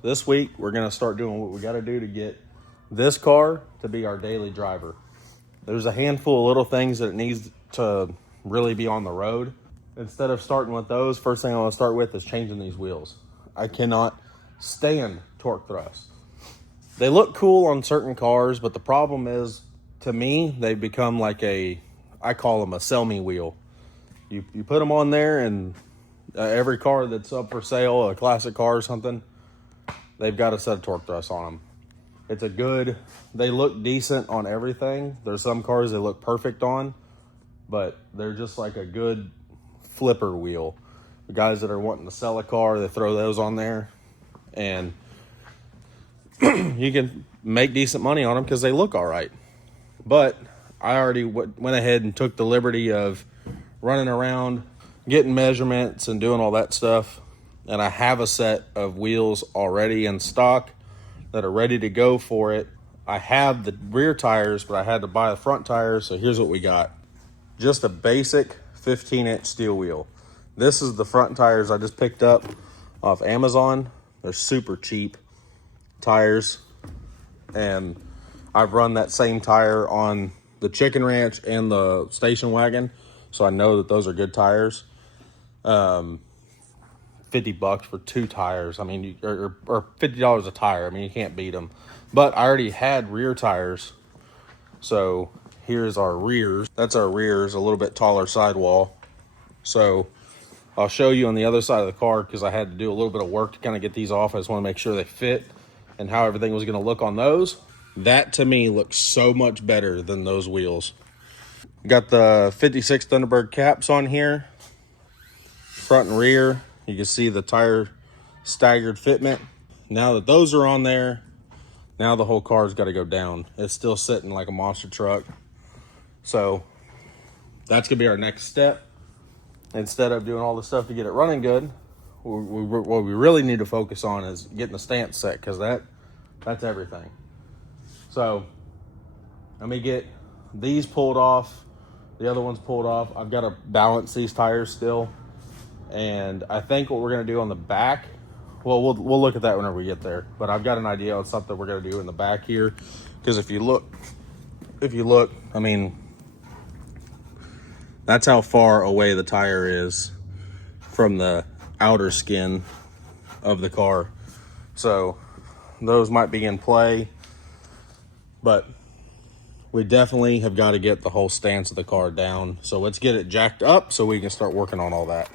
This week, we're gonna start doing what we gotta do to get this car to be our daily driver. There's a handful of little things that it needs to really be on the road. Instead of starting with those, first thing I want to start with is changing these wheels. I cannot stand torque thrust. They look cool on certain cars, but the problem is, to me, they've become like I call them a sell me wheel. You put them on there, and every car that's up for sale, a classic car or something, they've got a set of torque thrusts on them. They look decent on everything. There's some cars they look perfect on, but they're just like a good flipper wheel. The guys that are wanting to sell a car, they throw those on there, and you can make decent money on them because they look all right. But I already went ahead and took the liberty of running around, getting measurements and doing all that stuff. And I have a set of wheels already in stock that are ready to go for it. I have the rear tires, but I had to buy the front tires. So here's what we got. Just a basic 15-inch steel wheel. This is the front tires I just picked up off Amazon. They're super cheap tires. And I've run that same tire on the chicken ranch and the station wagon. So I know that those are good tires. $50 for 2 tires. I mean, or $50 a tire. I mean, you can't beat them. But I already had rear tires. So here's our rears. That's our rears, a little bit taller sidewall. So I'll show you on the other side of the car because I had to do a little bit of work to kind of get these off. I just want to make sure they fit and how everything was going to look on those. That to me looks so much better than those wheels. Got the 56 Thunderbird caps on here, front and rear. You can see the tire staggered fitment. Now that those are on there, now the whole car's got to go down. It's still sitting like a monster truck. So that's going to be our next step. Instead of doing all the stuff to get it running good, what we really need to focus on is getting the stance set, because that's everything. So let me get these pulled off, the other ones pulled off. I've got to balance these tires still. And I think what we're going to do on the back, well, we'll look at that whenever we get there. But I've got an idea on something we're going to do in the back here. Because if you look, I mean, that's how far away the tire is from the outer skin of the car. So those might be in play. But we definitely have got to get the whole stance of the car down. So let's get it jacked up so we can start working on all that.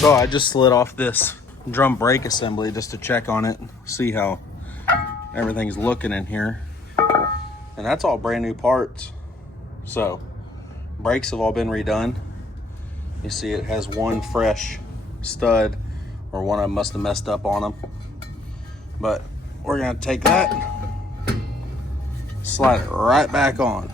So I just slid off this drum brake assembly just to check on it, see how everything's looking in here. And that's all brand new parts. So brakes have all been redone. You see it has one fresh stud, or one of them must have messed up on them. But we're gonna take that, slide it right back on.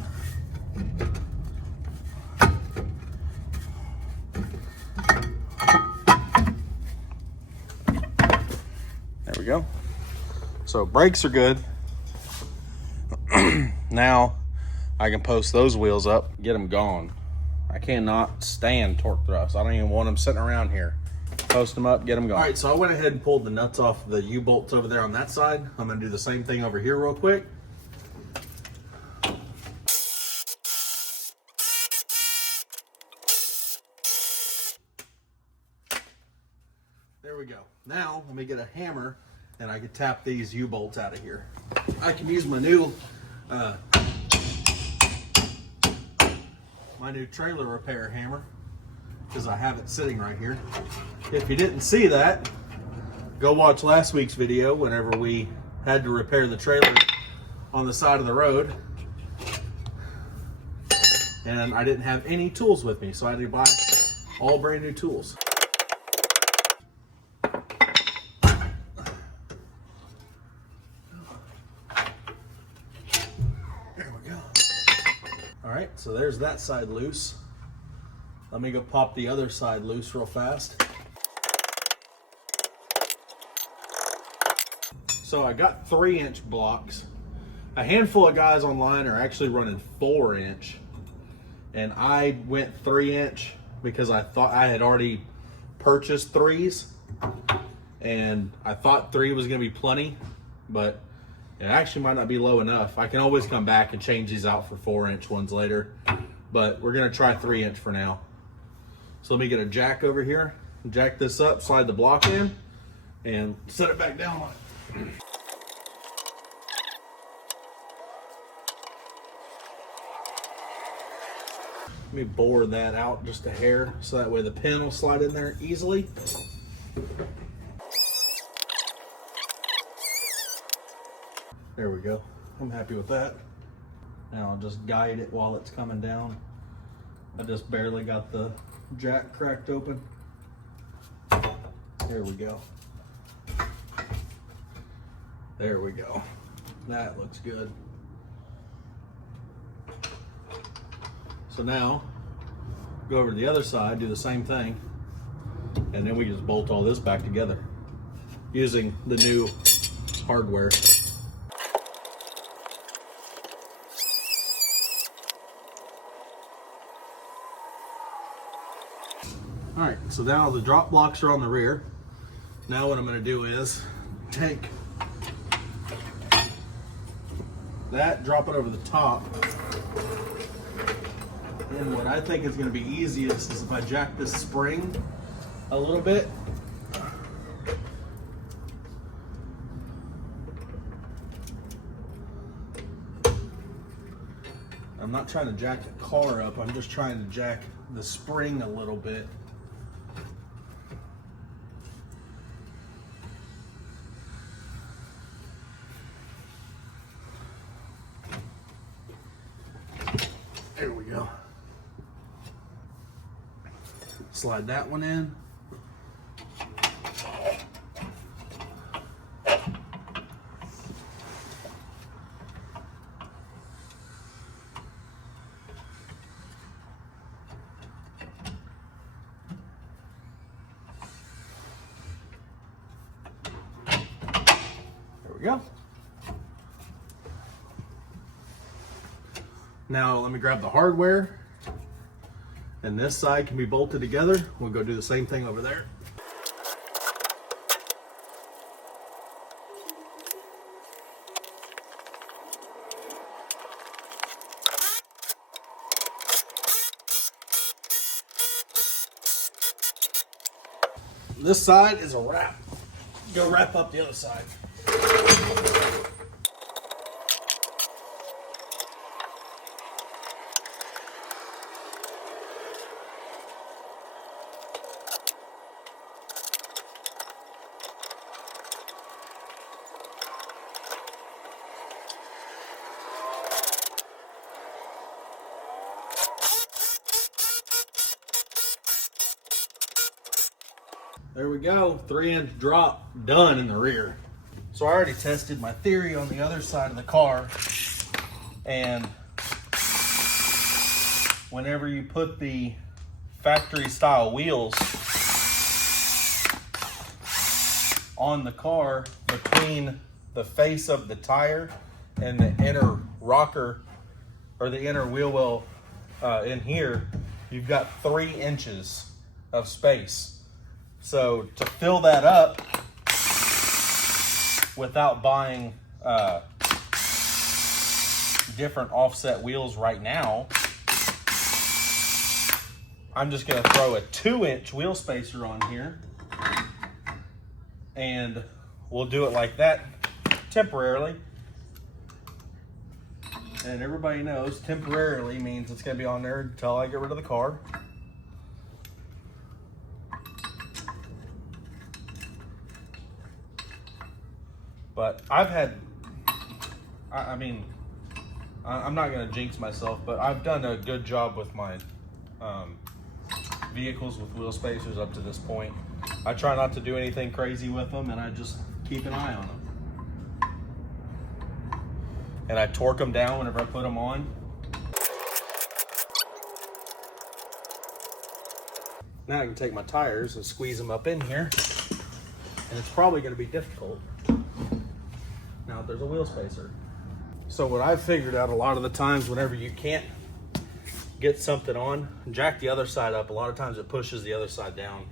There we go. So brakes are good. Now I can post those wheels up, get them gone. I cannot stand torque thrust. I don't even want them sitting around here. Post them up, get them gone. All right, so I went ahead and pulled the nuts off the U-bolts over there on that side. I'm gonna do the same thing over here real quick. There we go. Now let me get a hammer and I can tap these U-bolts out of here. I can use my new trailer repair hammer, because I have it sitting right here. If you didn't see that, go watch last week's video whenever we had to repair the trailer on the side of the road. And I didn't have any tools with me, so I had to buy all brand new tools. There we go. All right, so there's that side loose. Let me go pop the other side loose real fast. So I got 3-inch blocks. A handful of guys online are actually running 4-inch. And I went 3-inch because I thought I had already purchased 3s. And I thought 3 was gonna be plenty, but it actually might not be low enough. I can always come back and change these out for 4-inch ones later, but we're gonna try 3-inch for now. So let me get a jack over here, jack this up, slide the block in, and set it back down on it. Let me bore that out just a hair so that way the pin will slide in there easily. There we go. I'm happy with that. Now I'll just guide it while it's coming down. I just barely got the jack cracked open. There we go. There we go. That looks good. So now, go over to the other side, do the same thing, and then we just bolt all this back together using the new hardware. All right, so now the drop blocks are on the rear. Now what I'm gonna do is take that, drop it over the top. And what I think is going to be easiest is if I jack this spring a little bit. I'm not trying to jack the car up, I'm just trying to jack the spring a little bit. There we go. Slide that one in. There we go. Now let me grab the hardware, and this side can be bolted together. We'll go do the same thing over there. This side is a wrap. Go wrap up the other side. There we go, 3-inch drop done in the rear. So I already tested my theory on the other side of the car, and whenever you put the factory style wheels on the car between the face of the tire and the inner rocker or the inner wheel well in here, you've got 3 inches of space. So to fill that up without buying different offset wheels right now, I'm just gonna throw a 2-inch wheel spacer on here, and we'll do it like that temporarily. And everybody knows temporarily means it's gonna be on there until I get rid of the car. But I've had, I mean, I'm not gonna jinx myself, but I've done a good job with my vehicles with wheel spacers up to this point. I try not to do anything crazy with them, and I just keep an eye on them. And I torque them down whenever I put them on. Now I can take my tires and squeeze them up in here, and it's probably going to be difficult. Now there's a wheel spacer. So what I've figured out a lot of the times, whenever you can't get something on, jack the other side up. A lot of times it pushes the other side down.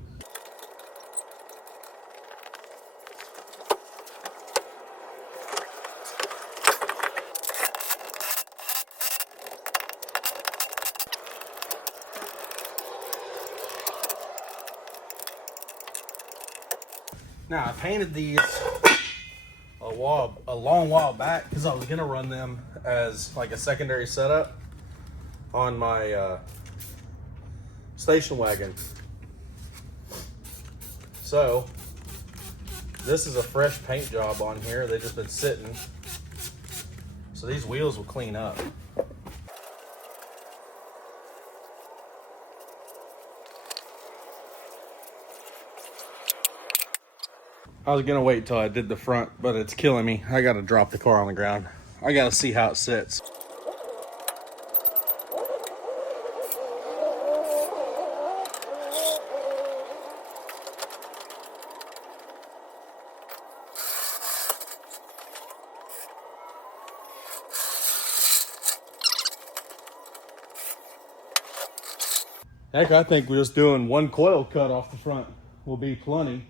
Now I painted these a long while back because I was gonna run them as like a secondary setup on my station wagon. So this is a fresh paint job on here. They've just been sitting. So these wheels will clean up. I was gonna wait till I did the front, but it's killing me. I gotta drop the car on the ground. I gotta see how it sits. Heck, I think we're just doing one coil cut off the front will be plenty.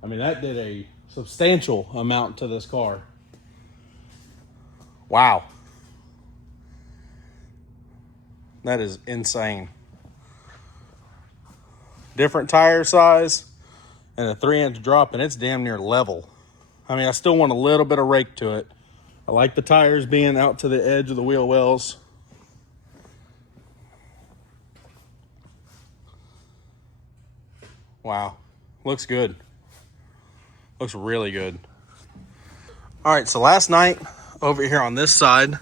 I mean, that did a substantial amount to this car. Wow. That is insane. Different tire size and a 3-inch drop, and it's damn near level. I mean, I still want a little bit of rake to it. I like the tires being out to the edge of the wheel wells. Wow. Looks good. Looks really good. All right, so last night over here on this side,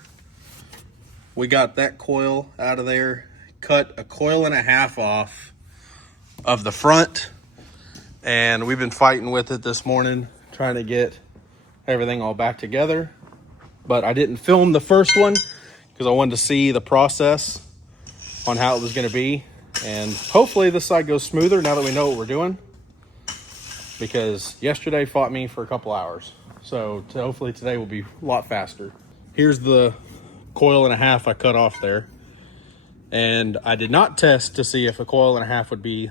we got that coil out of there, cut a coil and a half off of the front, and we've been fighting with it this morning, trying to get everything all back together. But I didn't film the first one because I wanted to see the process on how it was going to be. And hopefully this side goes smoother now that we know what we're doing, because yesterday fought me for a couple hours. So hopefully today will be a lot faster. Here's the coil and a half I cut off there. And I did not test to see if a coil and a half would be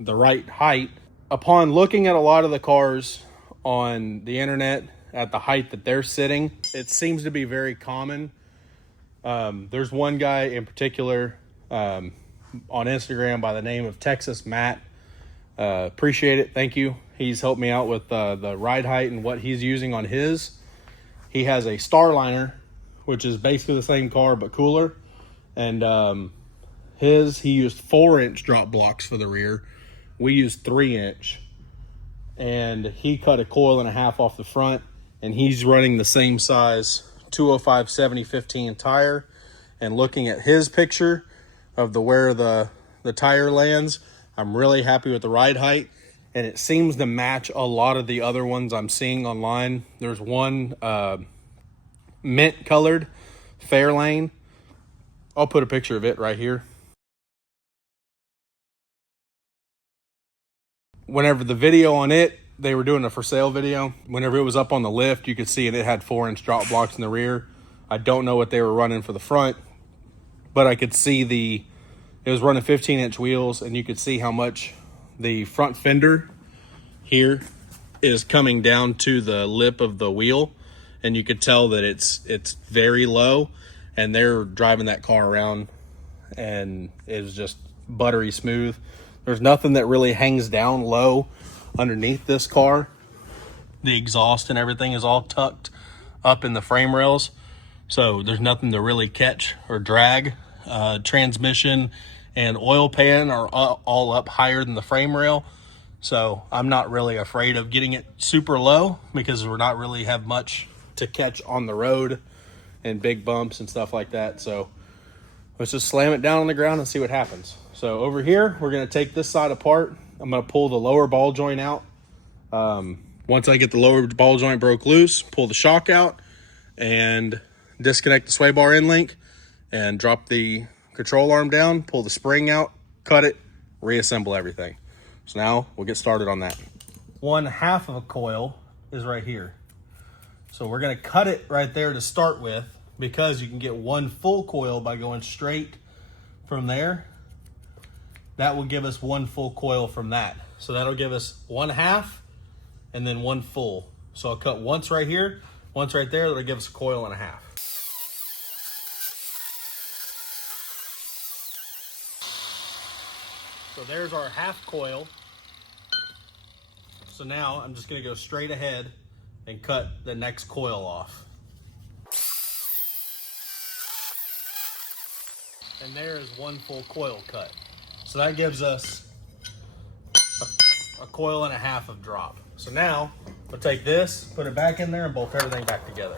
the right height. Upon looking at a lot of the cars on the internet at the height that they're sitting, it seems to be very common. There's one guy in particular on Instagram by the name of Texas Matt. Appreciate it. Thank you. He's helped me out with the ride height and what he's using on his. He has a Starliner, which is basically the same car but cooler. And he used 4-inch drop blocks for the rear. We used 3-inch. And he cut a coil and a half off the front. And he's running the same size 205 70/15 tire. And looking at his picture of where the tire lands, I'm really happy with the ride height, and it seems to match a lot of the other ones I'm seeing online. There's one mint colored Fairlane. I'll put a picture of it right here. Whenever the video on it, they were doing a for sale video. Whenever it was up on the lift, you could see it had 4-inch drop blocks in the rear. I don't know what they were running for the front, but I could see it was running 15-inch wheels, and you could see how much the front fender here is coming down to the lip of the wheel, and you could tell that it's very low, and they're driving that car around, and it was just buttery smooth. There's nothing that really hangs down low underneath this car. The exhaust and everything is all tucked up in the frame rails, so there's nothing to really catch or drag. Transmission and oil pan are all up higher than the frame rail, So I'm not really afraid of getting it super low because we're not really have much to catch on the road and big bumps and stuff like that. So let's just slam it down on the ground and see what happens. So over here, we're going to take this side apart. I'm going to pull the lower ball joint out. Once I get the lower ball joint broke loose, pull the shock out and disconnect the sway bar end link and drop the control arm down, pull the spring out, cut it, reassemble everything. So now we'll get started on that. 1/2 of a coil is right here. So we're going to cut it right there to start with because you can get 1 full coil by going straight from there. That will give us 1 full coil from that. So that'll give us 1/2 and then 1 full. So I'll cut once right here, once right there. That'll give us a coil and a half. So there's our 1/2 coil. So now I'm just going to go straight ahead and cut the next coil off. And there is 1 full coil cut. So that gives us a coil and a half of drop. So now we'll take this, put it back in there, and bolt everything back together.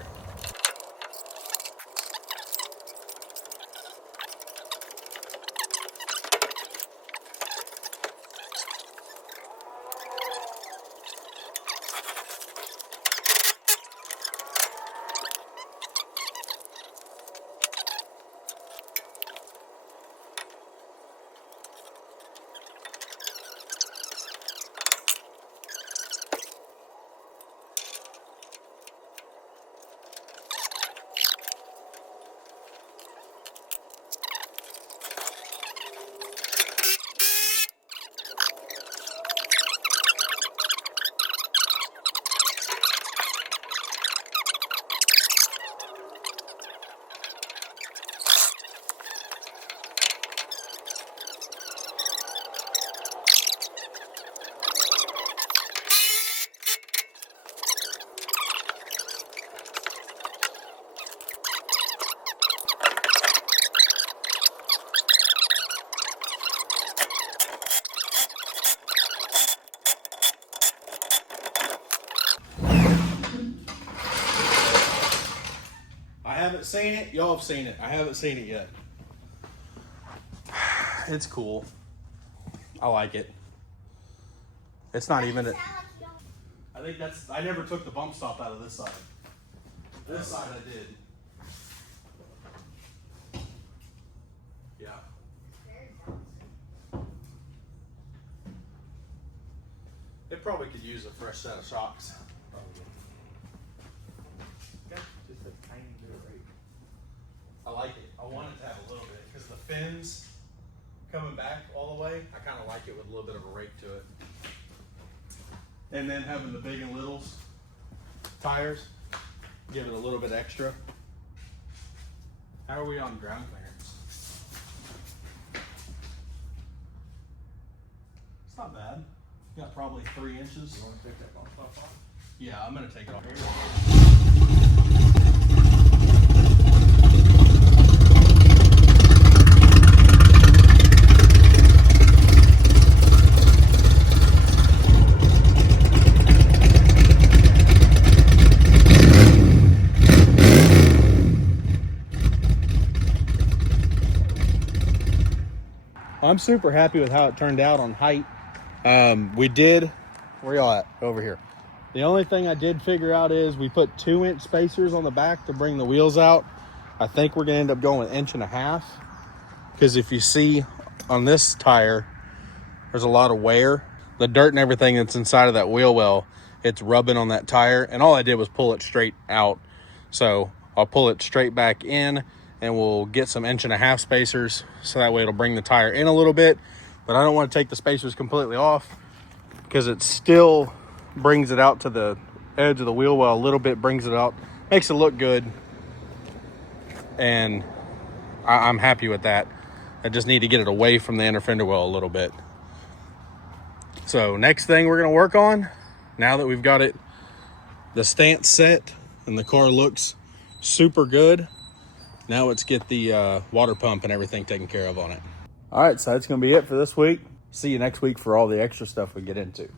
I haven't seen it. Y'all have seen it. I haven't seen it yet. It's cool. I like it. It's not even it. I think that's, I never took the bump stop out of this side. This side I did. Yeah. It probably could use a fresh set of shocks. I like it. I want it to have a little bit because the fins coming back all the way, I kind of like it with a little bit of a rake to it. And then having the big and littles tires, give it a little bit extra. How are we on ground clearance? It's not bad. Got probably 3 inches. You want to take that bump stop off? Yeah, I'm going to take it off here. I'm super happy with how it turned out on height. We did, where y'all at? Over here. The only thing I did figure out is we put 2-inch spacers on the back to bring the wheels out. I think we're gonna end up going with 1.5 inches. Because if you see on this tire, there's a lot of wear. The dirt and everything that's inside of that wheel well, it's rubbing on that tire. And all I did was pull it straight out. So I'll pull it straight back in and we'll get some 1.5 inch spacers. So that way it'll bring the tire in a little bit. But I don't want to take the spacers completely off because it still brings it out to the edge of the wheel well a little bit, brings it out, makes it look good. And I'm happy with that. I just need to get it away from the inner fender well a little bit. So next thing we're going to work on, now that we've got it, the stance set and the car looks super good, now let's get the water pump and everything taken care of on it. All right, so that's going to be it for this week. See you next week for all the extra stuff we get into.